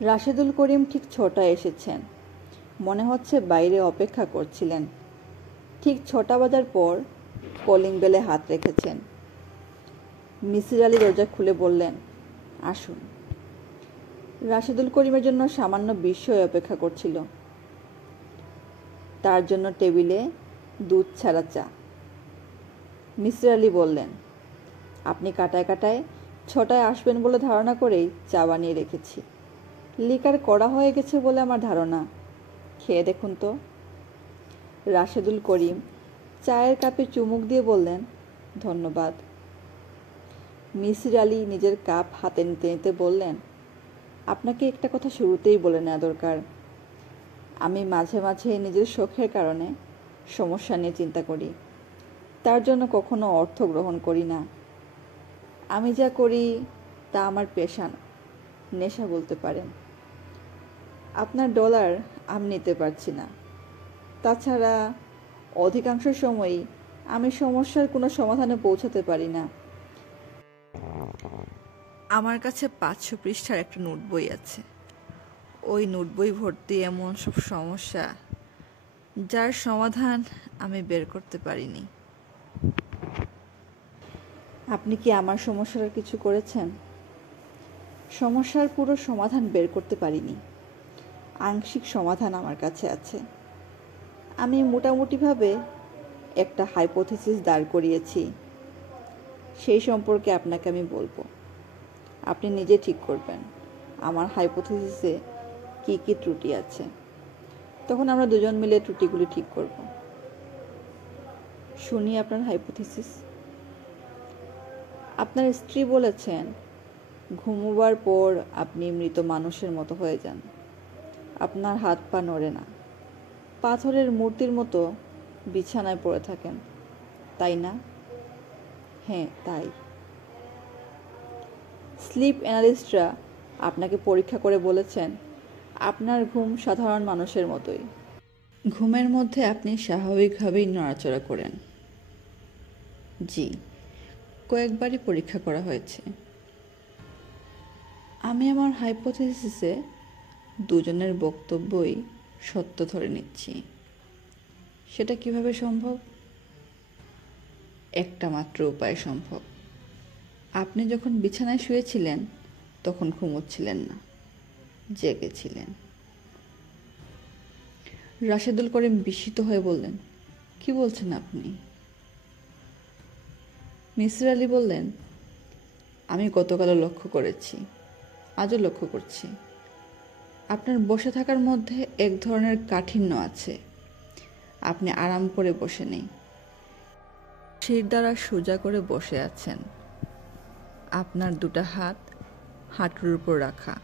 রাশেদুল করিম ঠিক ৬টায় এসেছেন। মনে হচ্ছে বাইরে অপেক্ষা করছিলেন। ঠিক ৬টা বাজার পর কলিং বেলে হাত রেখেছেন। মিসির আলি দরজা খুলে বললেন, আসুন। রাশেদুল করিমের জন্য সামান্য বিস্ময় অপেক্ষা করছিল। তার জন্য টেবিলে দুধ ছাড়া চা। মিসির আলি বললেন, আপনি কাটায় কাটায় ৬টায় আসবেন বলে ধারণা করেই চা বানিয়ে রেখেছি। লিকার করা হয়ে গেছে বলে আমার ধারণা। খেয়ে দেখুন তো। রাশেদুল করিম চায়ের কাপে চুমুক দিয়ে বললেন, ধন্যবাদ। মিসির আলি নিজের কাপ হাতে নিতে নিতে বললেন, আপনাকে একটা কথা শুরুতেই বলে নেওয়া দরকার। আমি মাঝে মাঝে নিজের শখের কারণে সমস্যা নিয়ে চিন্তা করি। তার জন্য কখনো অর্থ গ্রহণ করি না। আমি যা করি তা আমার পেশা না, নেশা বলতে পারেন। আপনার ডলার আমি নিতে পারছি না। তাছাড়া অধিকাংশ সময়ই আমি সমস্যার কোনো সমাধানে পৌঁছাতে পারি না। আমার কাছে ৫০০ পৃষ্ঠার একটা নোট বই আছে। ওই নোট বই ভর্তি এমন সব সমস্যা যার সমাধান আমি বের করতে পারিনি। আপনি কি আমার সমস্যার কিছু করেছেন? সমস্যার পুরো সমাধান বের করতে পারিনি। আংশিক সমাধান আমার কাছে আছে। আমি মোটামুটিভাবে একটা হাইপোথিসিস দাঁড় করিয়েছি। সেই সম্পর্কে আপনাকে আমি বলবো। আপনি নিজে ঠিক করবেন আমার হাইপোথিসিসে কি কি ত্রুটি আছে। তখন আমরা দুজন মিলে ত্রুটিগুলি ঠিক করব। শুনি আপনার হাইপোথিসিস। আপনার স্ত্রী বলেছেন, ঘুমোবার পর আপনি মৃত মানুষের মতো হয়ে যান। আপনার হাত পা নড়ে না, পাথরের মূর্তির মতো বিছানায় পড়ে থাকেন, তাই না? হ্যাঁ, তাই। স্লিপ অ্যানালিস্টরা আপনাকে পরীক্ষা করে বলেছেন, আপনার ঘুম সাধারণ মানুষের মতোই। ঘুমের মধ্যে আপনি স্বাভাবিকভাবেই নড়াচড়া করেন। জি, কয়েকবারই পরীক্ষা করা হয়েছে। আমি আমার হাইপোথিসিসে দুজনের বক্তব্যই সত্য ধরে নিচ্ছি। সেটা কিভাবে সম্ভব? একটা মাত্র উপায় সম্ভব। আপনি যখন বিছানায় শুয়েছিলেন তখন ঘুমোচ্ছিলেন না, জেগেছিলেন। রাশেদুল করিম বিস্মিত হয়ে বললেন, কি বলছেন আপনি? মিসির আলি বললেন, আমি গতকালও লক্ষ্য করেছি, আজও লক্ষ্য করছি। আপনার বসে থাকার মধ্যে এক ধরনের কাঠিন্য আছে। আপনি আরাম করে বসে নেই, শির দ্বারা সোজা করে বসে আছেন। আপনার দুটা হাত হাঁটুর উপর রাখা।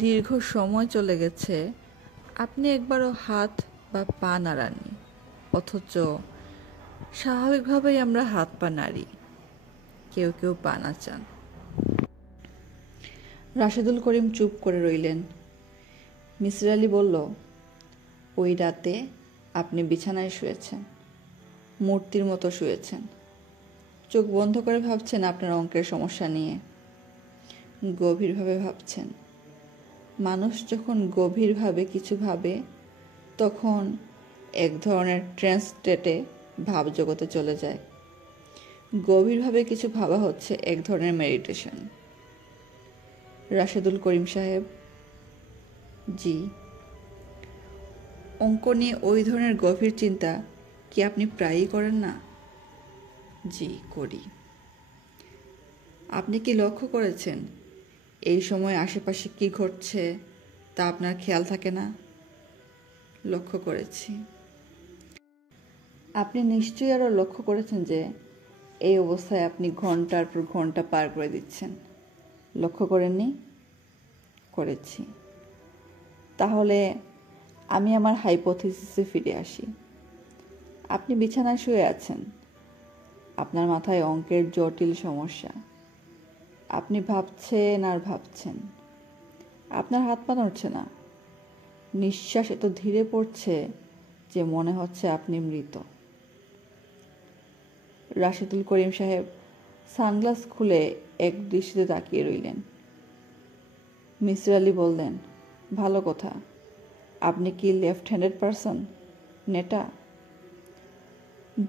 দীর্ঘ সময় চলে গেছে আপনি একবারও হাত বা পা নাড়াননি, অথচ স্বাভাবিকভাবেই আমরা হাত পা নাড়ি, কেউ কেউ পা নাচান। রাশেদুল করিম চুপ করে রইলেন। মিসির আলি বলল, ওই রাতে আপনি বিছানায় শুয়েছেন, মূর্তির মতো শুয়েছেন, চোখ বন্ধ করে ভাবছেন আপনার অঙ্কের সমস্যা নিয়ে। গভীরভাবে ভাবছেন। মানুষ যখন গভীরভাবে কিছু ভাবে তখন এক ধরনের ট্রান্স স্টেটে ভাবজগতে চলে যায়। গভীরভাবে কিছু ভাবা হচ্ছে এক ধরনের মেডিটেশন। রাশেদুল করিম সাহেব, জি। অঙ্ক নিয়ে ওই ধরনের গভীর চিন্তা কি আপনি প্রায়ই করেন না? জি, করি। আপনি কি লক্ষ্য করেছেন এই সময় আশেপাশে কি ঘটছে তা আপনার খেয়াল থাকে না? লক্ষ্য করেছি। আপনি নিশ্চয়ই আরও লক্ষ্য করেছেন যে এই অবস্থায় আপনি ঘন্টার পর ঘন্টা পার করে দিচ্ছেন। লক্ষ্য করেননি? করেছি। তাহলে আমি আমার হাইপোথিসিসে ফিরে আসি। আপনি বিছানায় শুয়ে আছেন। আপনার মাথায় অঙ্কের জটিল সমস্যা। আপনি ভাবছেন আর ভাবছেন। আপনার হাত পা নড়ছে না। নিঃশ্বাস এত ধীরে পড়ছে যে মনে হচ্ছে আপনি মৃত। রাশেদুল করিম সাহেব সানগ্লাস খুলে এক দৃষ্টিতে তাকিয়ে রইলেন। মিসির আলি বললেন, ভালো কথা। আপনি কি লেফট হ্যান্ডেড পারসন, নেটা?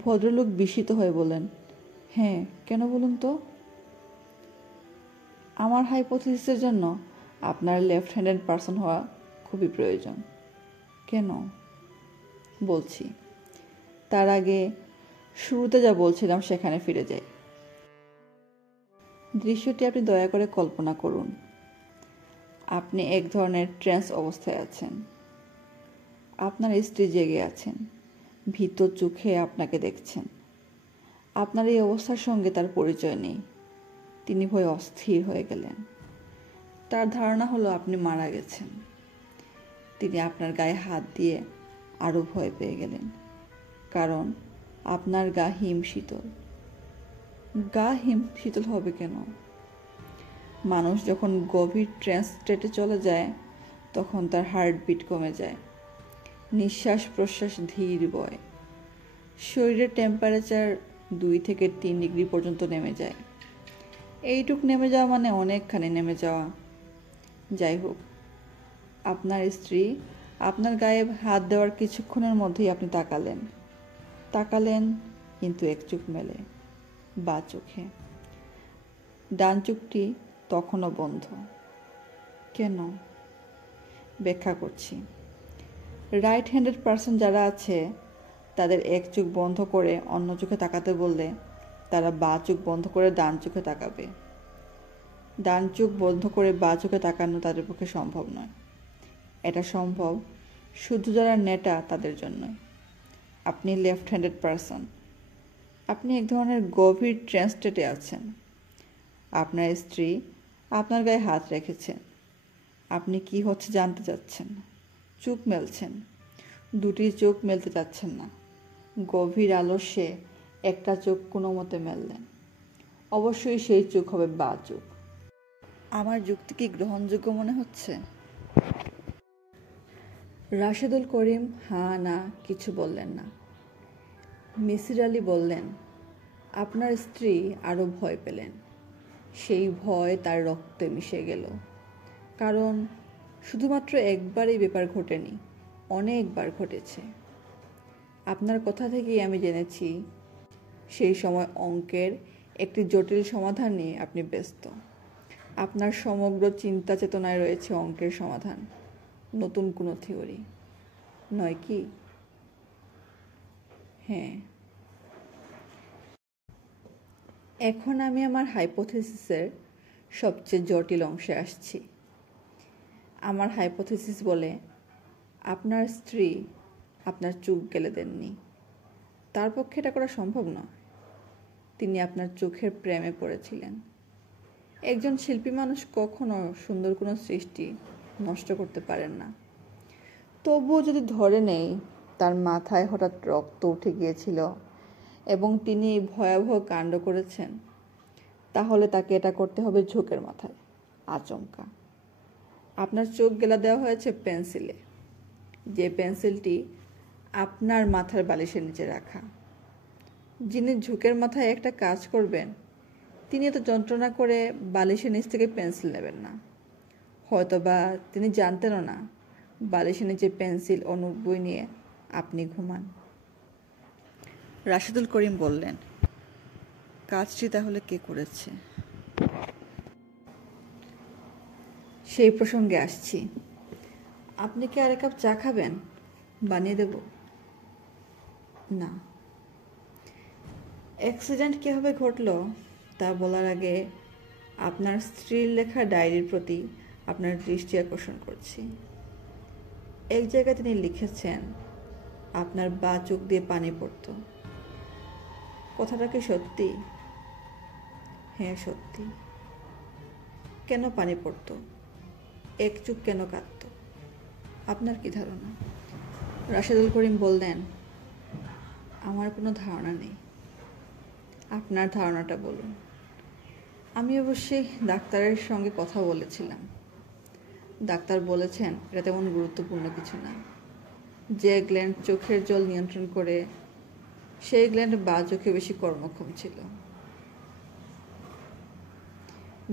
ভদ্রলোক বিস্মিত হয়ে বললেন, হ্যাঁ, কেন বলুন তো? আমার হাইপোথিসিসের জন্য আপনার লেফট হ্যান্ডেড পারসন হওয়া খুবই প্রয়োজন। কেন? বলছি। তার আগে শুরুতে যা বলছিলাম সেখানে ফিরে যাই। দৃশ্যটি আপনি দয়া করে কল্পনা করুন। আপনি এক ধরনের ট্রান্স অবস্থায় আছেন। আপনার স্ত্রী জেগে আছেন, ভীত চোখে আপনাকে দেখছেন। আপনার এই অবস্থার সঙ্গে তার পরিচয় নেই। তিনি ভয়ে অস্থির হয়ে গেলেন। তার ধারণা হলো আপনি মারা গেছেন। তিনি আপনার গায়ে হাত দিয়ে আরও ভয় পেয়ে গেলেন, কারণ আপনার গা হিম শীতল। গা হিম শীতল হবে কেন? মানুষ যখন গভীর ট্রান্স স্টেটে চলে যায় তখন তার হার্টবিট কমে যায়, নিঃশ্বাস প্রশ্বাস ধীর বয়, শরীরের টেম্পারেচার 2 থেকে 3 ডিগ্রি পর্যন্ত নেমে যায়। এইটুক নেমে যাওয়া মানে অনেকখানি নেমে যাওয়া। যাই হোক, আপনার স্ত্রী আপনার গায়ে হাত দেওয়ার কিছুক্ষণের মধ্যেই আপনি তাকালেন, কিন্তু এক চোখ মেলে, বা চোখে। ডান চোখটি তখনও বন্ধ। কেন? ব্যাখ্যা করছি। রাইট হ্যান্ডেড পারসন যারা আছে তাদের এক চোখ বন্ধ করে অন্য চোখে তাকাতে বললে তারা বা চোখ বন্ধ করে ডান চোখে তাকাবে। ডান চোখ বন্ধ করে বা চোখে তাকানো তাদের পক্ষে সম্ভব নয়। এটা সম্ভব শুধু যারা নেটা তাদের জন্যই। আপনি লেফট হ্যান্ডেড পারসন। আপনি এক ধরনের গভীর ট্রান্স স্টেটে আছেন। আপনার স্ত্রী আপনার গায়ে হাত রেখেছেন। আপনি কি হচ্ছে জানতে চাচ্ছেন, চোখ মেলছেন। দুটি চোখ মেলতে চাচ্ছেন না। গভীর আলস্যে একটা চোখ কোনো মতে মেললেন। অবশ্যই সেই চোখ হবে বা চোখ। আমার যুক্তি কি গ্রহণযোগ্য মনে হচ্ছে? রাশেদুল করিম হ্যাঁ না কিছু বললেন না। মিসির আলি বললেন, আপনার স্ত্রী আরও ভয় পেলেন। সেই ভয় তার রক্তে মিশে গেল। কারণ শুধুমাত্র একবার এই ব্যাপার ঘটেনি, অনেকবার ঘটেছে। আপনার কথা থেকেই আমি জেনেছি সেই সময় অঙ্কের একটি জটিল সমাধান নিয়ে আপনি ব্যস্ত। আপনার সমগ্র চিন্তা চেতনায় রয়েছে অঙ্কের সমাধান, নতুন কোনো থিওরি নয় কি? হ্যাঁ। এখন আমি আমার হাইপোথিসিসের সবচেয়ে জটিল অংশে আসছি। আমার হাইপোথিসিস বলে আপনার স্ত্রী আপনার চোখ গেলে দেননি। তার পক্ষে এটা করা সম্ভব নয়। তিনি আপনার চোখের প্রেমে পড়েছিলেন। একজন শিল্পী মানুষ কখনো সুন্দর কোনো সৃষ্টি নষ্ট করতে পারেন না। তবুও যদি ধরে নেই তার মাথায় হঠাৎ রক্ত উঠে গিয়েছিল এবং তিনি ভয়াবহ কাণ্ড করেছেন, তাহলে তাকে এটা করতে হবে ঝোঁকের মাথায়, আচমকা। আপনার চোখ গেলা দেওয়া হয়েছে পেন্সিলে, যে পেন্সিলটি আপনার মাথার বালিশের নিচে রাখা। যিনি ঝোঁকের মাথায় একটা কাজ করবেন তিনি এত যন্ত্রণা করে বালিশের নিচ থেকে পেন্সিল নেবেন না। হয়তোবা তিনি জানতেনও না বালিশের নিচে পেন্সিল ও নোটবই নিয়ে আপনি ঘুমান। রাশেদুল করিম বললেন, কাজটি তাহলে কে করেছে? সেই প্রসঙ্গে আসছি। আপনি কি আর এক কাপ চা খাবেন? বানিয়ে দেব? না। অ্যাক্সিডেন্ট কীভাবে ঘটলো তা বলার আগে আপনার স্ত্রীর লেখা ডায়েরির প্রতি আপনার দৃষ্টি আকর্ষণ করছি। এক জায়গায় তিনি লিখেছেন আপনার বা চোখ দিয়ে পানি পড়ত। কথাটা কি সত্যি? হ্যাঁ, সত্যি। কেন পানি পড়ত? এক চোখ কেন কাঁদত? আপনার কি ধারণা? রাশেদুল করিম বললেন, আমার কোনো ধারণা নেই। আপনার ধারণাটা বলুন। আমি অবশ্যই ডাক্তারের সঙ্গে কথা বলেছিলাম। ডাক্তার বলেছেন এটা তেমন গুরুত্বপূর্ণ কিছু না। যে গ্ল্যান্ড চোখের জল নিয়ন্ত্রণ করে সেই গ্ল্যান্ড বা চোখে বেশি কর্মক্ষম ছিল।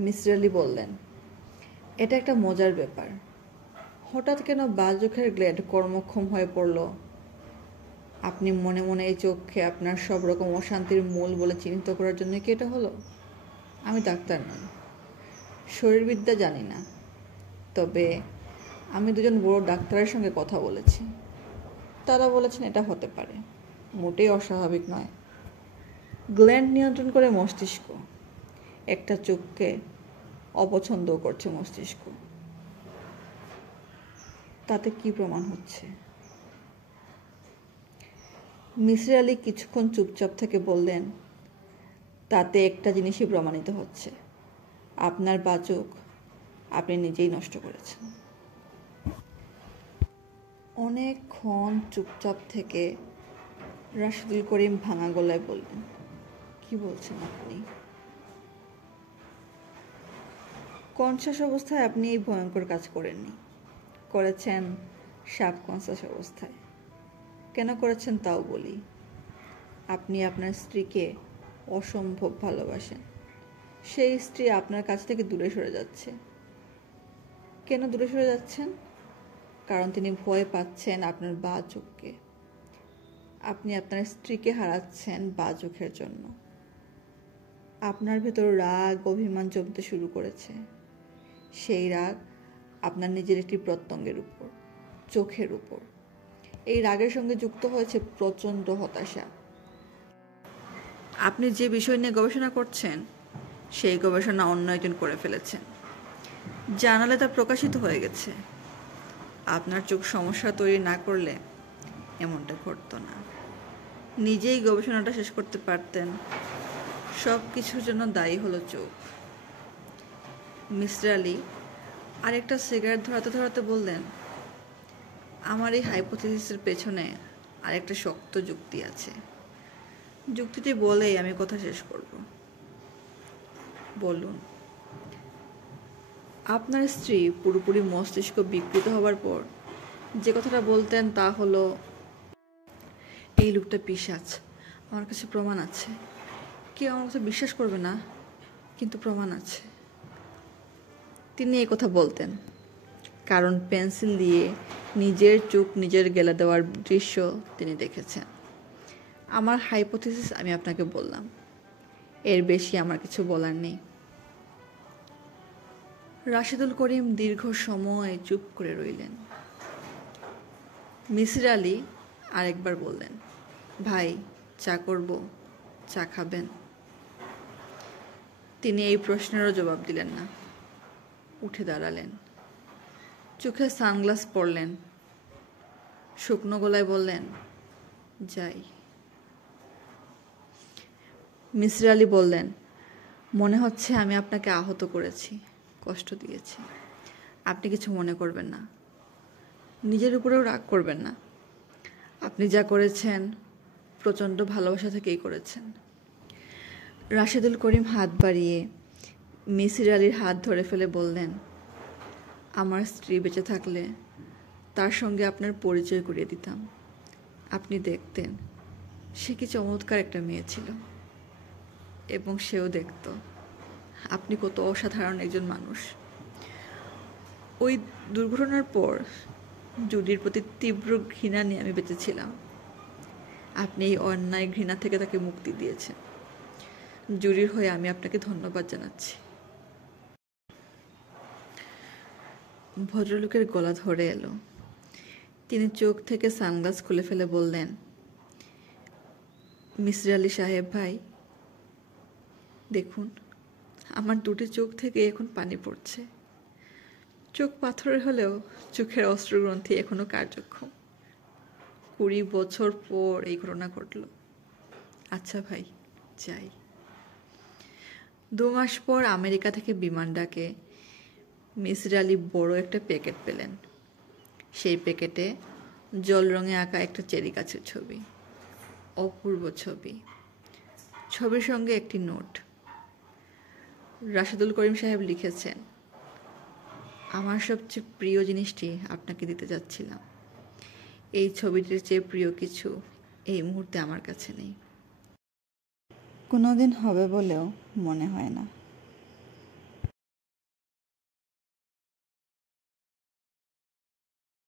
মিসির আলি বললেন, এটা একটা মজার ব্যাপার। হঠাৎ কেন বাঁ চোখের গ্ল্যান্ড কর্মক্ষম হয়ে পড়ল? আপনি মনে মনে এই চোখকে আপনার সব রকম অশান্তির মূল বলে চিহ্নিত করার জন্য কি এটা হলো? আমি ডাক্তার নই, শরীরবিদ্যা জানি না, তবে আমি দুজন বড় ডাক্তারের সঙ্গে কথা বলেছি। তারা বলেছেন এটা হতে পারে, মোটেই অস্বাভাবিক নয়। গ্ল্যান্ড নিয়ন্ত্রণ করে মস্তিষ্ক, একটা চোখকে অপছন্দও করছে মস্তিষ্ক। তাতে কি প্রমাণ হচ্ছে? মিসির আলি কিছুক্ষণ চুপচাপ থেকে বললেন, তাতে একটা জিনিসই প্রমাণিত হচ্ছে, আপনার বাঁ চোখ আপনি নিজেই নষ্ট করেছেন। অনেকক্ষণ চুপচাপ থেকে রাশেদুল করিম ভাঙা গলায় বললেন, কি বলছেন আপনি? কনসাস অবস্থায় আপনি এই ভয়ঙ্কর কাজ করেননি, করেছেন সাবকনসাস অবস্থায়। কেন করেছেন তাও বলি। আপনি আপনার স্ত্রীকে অসম্ভব ভালোবাসেন, সেই স্ত্রী আপনার কাছ থেকে দূরে সরে যাচ্ছে। কেন দূরে সরে যাচ্ছেন? কারণ তিনি ভয় পাচ্ছেন আপনার বাঁ চোখকে। আপনি আপনার স্ত্রীকে হারাচ্ছেন বাঁ চোখের জন্য। আপনার ভেতর রাগ অভিমান জমতে শুরু করেছে। সেই রাগ আপনার নিজের একটি প্রত্যঙ্গের উপর, চোখের উপর। এই রাগের সঙ্গে যুক্ত হয়েছে প্রচণ্ড হতাশা। আপনি যে বিষয় নিয়ে গবেষণা করছেন, সেই গবেষণা অন্য একজন করে ফেলেছেন। জানালে তা প্রকাশিত হয়ে গেছে। আপনার চোখ সমস্যা তৈরি না করলে এমনটা ঘটত না। নিজেই গবেষণাটা শেষ করতে পারতেন। সব কিছুর জন্য দায়ী হলো চোখ। মিস্টার আলী আরেকটা সিগারেট ধরাতে ধরাতে বললেন, আমার এই হাইপোথিসিসের পেছনে আরেকটা শক্ত যুক্তি আছে। যুক্তিটি বলেই আমি কথা শেষ করব। বলুন। আপনার স্ত্রী পুরোপুরি মস্তিষ্ক বিকৃত হবার পর যে কথাটা বলতেন তা হলো, এই লোকটা পিশাচ, আমার কাছে প্রমাণ আছে। কেউ আমার কথা বিশ্বাস করবে না, কিন্তু প্রমাণ আছে। তিনি এই কথা বলতেন কারণ পেন্সিল দিয়ে নিজের চোখ নিজের গেলে দেওয়ার দৃশ্য তিনি দেখেছেন। আমার হাইপোথিসিস আমি আপনাকে বললাম, এর বেশি আমার কিছু বলার নেই। রাশেদুল করিম দীর্ঘ সময় চুপ করে রইলেন। মিসির আলি আরেকবার বললেন, ভাই চা করব, চা খাবেন? তিনি এই প্রশ্নেরও জবাব দিলেন না। উঠে দাঁড়ালেন, চোখে সানগ্লাস পরলেন, শুকনো গলায় বললেন, যাই। মিসির আলি বললেন, মনে হচ্ছে আমি আপনাকে আহত করেছি, কষ্ট দিয়েছি। আপনি কিছু মনে করবেন না, নিজের উপরেও রাগ করবেন না। আপনি যা করেছেন প্রচণ্ড ভালোবাসা থেকেই করেছেন। রাশেদুল করিম হাত বাড়িয়ে মিসির আলির হাত ধরে ফেলে বললেন, আমার স্ত্রী বেঁচে থাকলে তার সঙ্গে আপনার পরিচয় করিয়ে দিতাম। আপনি দেখতেন সে কি চমৎকার একটা মেয়ে ছিল, এবং সেও দেখত আপনি কত অসাধারণ একজন মানুষ। ওই দুর্ঘটনার পর জুডির প্রতি তীব্র ঘৃণা নিয়ে আমি বেঁচেছিলাম। আপনি এই অন্যায় ঘৃণা থেকে তাকে মুক্তি দিয়েছেন। জুডির হয়ে আমি আপনাকে ধন্যবাদ জানাচ্ছি। ভদ্রলোকের গলা ধরে এলো। তিনি চোখ থেকে সানগ্লাস খুলে ফেলে বললেন, মিসির আলি সাহেব ভাই, দেখুন আমার দুটি চোখ থেকে এখন পানি পড়ছে। চোখ পাথরের হলেও চোখের অস্ত্রগ্রন্থি এখনো কার্যক্ষম। 20 বছর পর এই ঘটনা ঘটল। আচ্ছা ভাই, যাই। 2 মাস পর আমেরিকা থেকে বিমান ডাকে মিসির আলি বড় একটা প্যাকেট পেলেন। সেই প্যাকেটে জল রঙে আঁকা একটা চেরি গাছের ছবি, অপূর্ব ছবি। ছবির সঙ্গে একটি নোট। রাশেদুল করিম সাহেব লিখেছেন, আমার সবচেয়ে প্রিয় জিনিসটি আপনাকে দিতে যাচ্ছিলাম। এই ছবিটির চেয়ে প্রিয় কিছু এই মুহূর্তে আমার কাছে নেই। কোনোদিন হবে বলেও মনে হয় না।